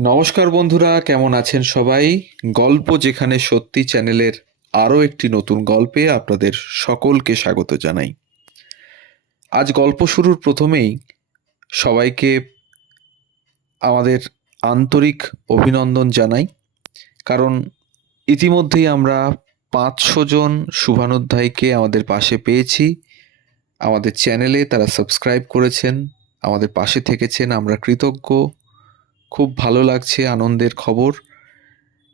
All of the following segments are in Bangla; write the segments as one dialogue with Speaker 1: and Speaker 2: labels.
Speaker 1: নমস্কার বন্ধুরা, কেমন আছেন সবাই? গল্প যেখানে সত্যি চ্যানেলের আরও একটি নতুন গল্পে আপনাদের সকলকে স্বাগত জানাই। আজ গল্প শুরুর প্রথমেই সবাইকে আমাদের আন্তরিক অভিনন্দন জানাই। কারণ ইতিমধ্যেই আমরা পাঁচশো জন শুভানুধ্যায়ীকে আমাদের পাশে পেয়েছি। আমাদের চ্যানেলে তারা সাবস্ক্রাইব করেছেন, আমাদের পাশে থেকেছেন, আমরা কৃতজ্ঞ। খুব ভালো লাগছে আনন্দের খবর।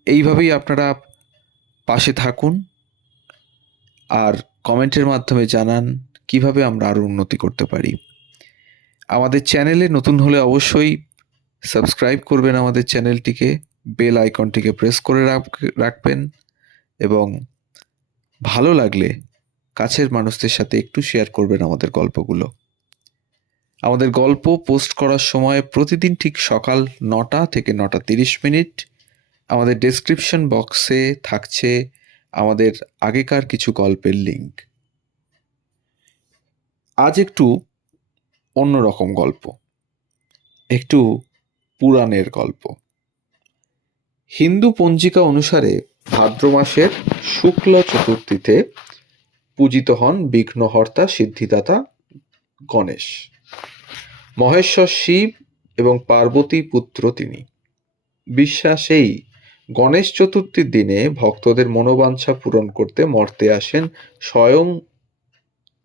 Speaker 1: এইভাবেই আপনারা পাশে থাকুন আর কমেন্টের মাধ্যমে জানান কীভাবে আমরা আরও উন্নতি করতে পারি। আমাদের চ্যানেলে নতুন হলে অবশ্যই সাবস্ক্রাইব করবেন আমাদের চ্যানেলটিকে, বেল আইকনটিকে প্রেস করে রাখ- রাখবেন এবং ভালো লাগলে কাছের মানুষদের সাথে একটু শেয়ার করবেন আমাদের গল্পগুলো। আমাদের গল্প পোস্ট করার সময় প্রতিদিন ঠিক সকাল নটা থেকে নটা তিরিশ মিনিট আমাদের ডেসক্রিপশন বক্সে থাকছে আমাদের আগেকার কিছু গল্পের লিঙ্ক আজ একটু অন্যরকম গল্প, একটু পুরাণের গল্প। হিন্দু পঞ্জিকা অনুসারে ভাদ্র মাসের শুক্ল চতুর্থীতে পূজিত হন বিঘ্নহর্তা সিদ্ধিদাতা গণেশ। মহেশ্বর শিব এবং পার্বতী পুত্র তিনি। বিশ্বাসেই গণেশ চতুর্থীর দিনে ভক্তদের মনোবাঞ্ছা পূরণ করতে মর্তে আসেন স্বয়ং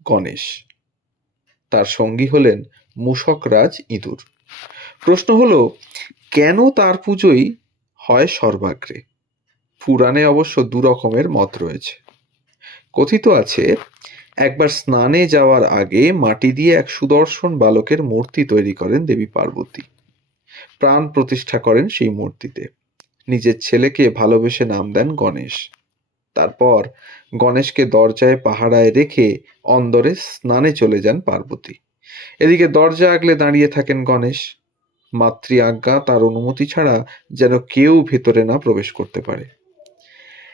Speaker 1: গণেশ। তার সঙ্গী হলেন মূষকরাজ ইঁদুর। প্রশ্ন হলো, কেন তার পুজোই হয় সর্বাগ্রে? পুরাণে অবশ্য দু রকমের মত রয়েছে। কথিত আছে একবার স্নানে যাওয়ার আগে মাটি দিয়ে এক সুদর্শন বালকের মূর্তি তৈরি করেন দেবী পার্বতী। প্রাণ প্রতিষ্ঠা করেন সেই মূর্তিতে। নিজের ছেলেকে ভালোবেসে নাম দেন গণেশ। তারপর গণেশকে দরজায় পাহারায় রেখে অন্দরে স্নানে চলে যান পার্বতী। এদিকে দরজা আগলে দাঁড়িয়ে থাকেন গণেশ। মাতৃ আজ্ঞা তার অনুমতি ছাড়া যেন কেউ ভেতরে না প্রবেশ করতে পারে।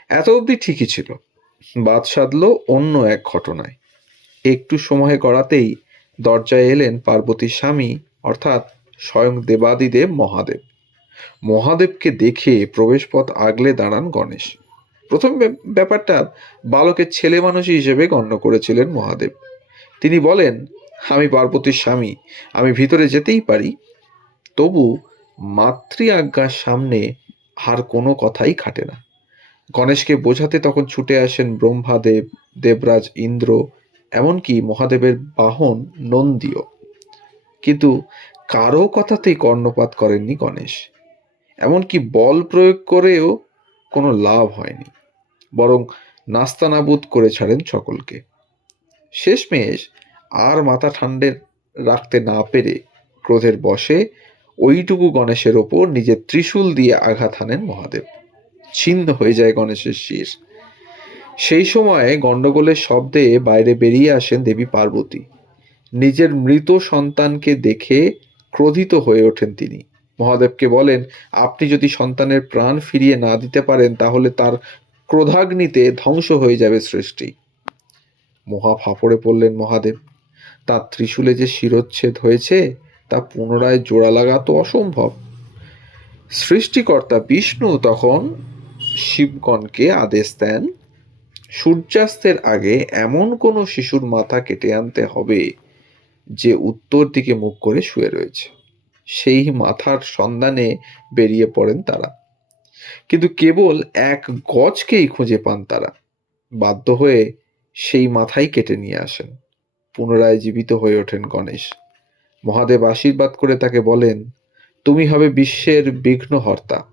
Speaker 1: এত অবধি ঠিকই ছিল। বাদ সাধলো অন্য এক ঘটনায়। একটু সময় গড়াতেই দরজায় এলেন পার্বতীর স্বামী, অর্থাৎ স্বয়ং দেবাদিদেব মহাদেব। মহাদেবকে দেখে প্রবেশপথ আগলে দাঁড়ান গণেশ। প্রথম ব্যাপ- ব্যাপারটা বালকের ছেলে মানুষ হিসেবে গণ্য করেছিলেন মহাদেব। তিনি বলেন, আমি পার্বতীর স্বামী, আমি ভিতরে যেতেই পারি। তবু মাতৃ আজ্ঞার সামনে আর কোনো কথাই খাটে না। গণেশকে বোঝাতে তখন ছুটে আসেন ব্রহ্মাদেব, দেবরাজ, ইন্দ্র এমনকি মহাদেবের বাহন নন্দীও। কিন্তু কারও কথাতেই কর্ণপাত করেননি গণেশ। এমনকি বল প্রয়োগ করেও কোনো লাভ হয়নি। বরং নাস্তানাবুদ করে ছাড়েন সকলকে। শেষমেশ আর মাথা ঠান্ডে রাখতে না পেরে ক্রোধের বসে ওইটুকু গণেশের ওপর নিজের ত্রিশূল দিয়ে আঘাত হানেন মহাদেব। ছিন্ন হয়ে যায় গণেশের শির। সেই সময় গণ্ডগোলের শব্দে বাইরে বেরিয়ে আসেন দেবী পার্বতী। নিজের মৃত সন্তানকে দেখে ক্রোধিত হয়ে ওঠেন তিনি। মহাদেবকে বলেন, আপনি যদি সন্তানের প্রাণ ফিরিয়ে না দিতে পারেন, তাহলে তার ক্রোধাগ্নিতে ধ্বংস হয়ে যাবে সৃষ্টি। মহা ফাফড়ে পড়লেন মহাদেব। তার ত্রিশূলে যে শিরোচ্ছেদ হয়েছে, তা পুনরায় জোড়া লাগা তো অসম্ভব। সৃষ্টিকর্তা বিষ্ণু তখন শিবগণকে আদেশ দেন সূর্যাস্তের আগে এমন কোনো শিশুর মাথা কেটে আনতে হবে যে উত্তর দিকে মুখ করে শুয়ে রয়েছে। সেই মাথার সন্ধানে বেরিয়ে পড়েন তারা। কিন্তু কেবল এক গজকেই খুঁজে পান তারা। বাধ্য হয়ে সেই মাথাই কেটে নিয়ে আসেন। পুনরায় জীবিত হয়ে ওঠেন গণেশ। মহাদেব আশীর্বাদ করে তাকে বলেন, তুমি হবে বিশ্বের বিঘ্নহর্তা।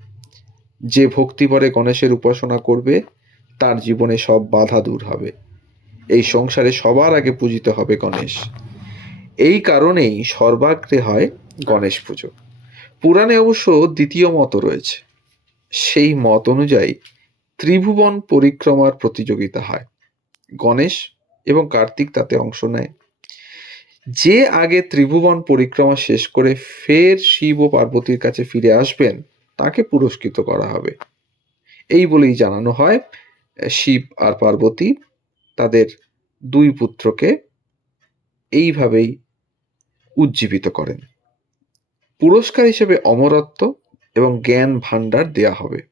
Speaker 1: যে ভক্তিভরে গণেশের উপাসনা করবে তার জীবনে সব বাধা দূর হবে। এই সংসারে সবার আগে পূজিত হবে গণেশ। এই কারণেই সর্বাগ্রে হয় গণেশ পুজো। পুরাণে অবশ্য দ্বিতীয় মত রয়েছে। সেই মত অনুযায়ী ত্রিভুবন পরিক্রমার প্রতিযোগিতা হয়। গণেশ এবং কার্তিক তাতে অংশ নেয়। যে আগে ত্রিভুবন পরিক্রমা শেষ করে ফের শিব ও পার্বতীর কাছে ফিরে আসবেন, তাকে পুরস্কৃত করা হবে। এই বলেই জানানো হয় শিব আর পার্বতী তাদের দুই পুত্রকে এইভাবেই উজ্জীবিত করেন। পুরস্কার হিসেবে অমরত্ব এবং জ্ঞান ভাণ্ডার দেয়া হবে।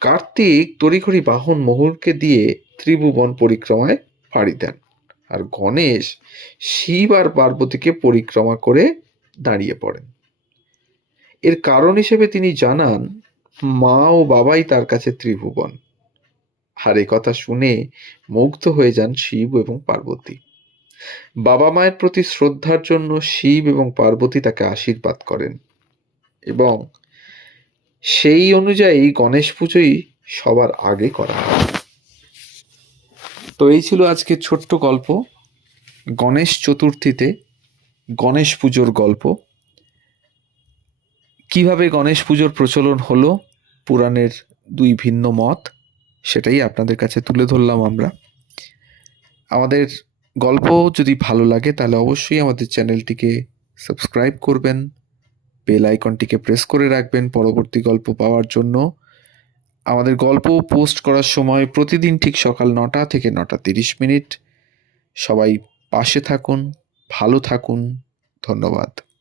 Speaker 1: কার্তিক তড়িঘড়ি বাহন মহুলকে দিয়ে ত্রিভুবন পরিক্রমায় পাড়ি দেন আর গণেশ শিব আর পার্বতীকে পরিক্রমা করে দাঁড়িয়ে পড়েন। এর কারণ হিসেবে তিনি জানান, মা ও বাবাই তার কাছে ত্রিভুবন। আর এ কথা শুনে মুগ্ধ হয়ে যান শিব এবং পার্বতী। বাবা মায়ের প্রতি শ্রদ্ধার জন্য শিব এবং পার্বতী তাকে আশীর্বাদ করেন এবং সেই অনুযায়ী গণেশ পুজোই সবার আগে করা তো এই ছিল আজকের ছোট্ট গল্প। গণেশ চতুর্থীতে গণেশ পুজোর গল্প। কীভাবে গণেশ পুজোর প্রচলন হলো? পুরাণের দুই ভিন্ন মত। সেটাই আপনাদের কাছে তুলে ধরলাম আমরা। আমাদের গল্প যদি ভালো লাগে তাহলে অবশ্যই আমাদের চ্যানেলটিকে সাবস্ক্রাইব করবেন, বেল আইকনটিকে প্রেস করে রাখবেন পরবর্তী গল্প পাওয়ার জন্য। আমাদের গল্প পোস্ট করার সময় প্রতিদিন ঠিক সকাল নটা থেকে নটা তিরিশ মিনিট। সবাই পাশে থাকুন, ভালো থাকুন, ধন্যবাদ।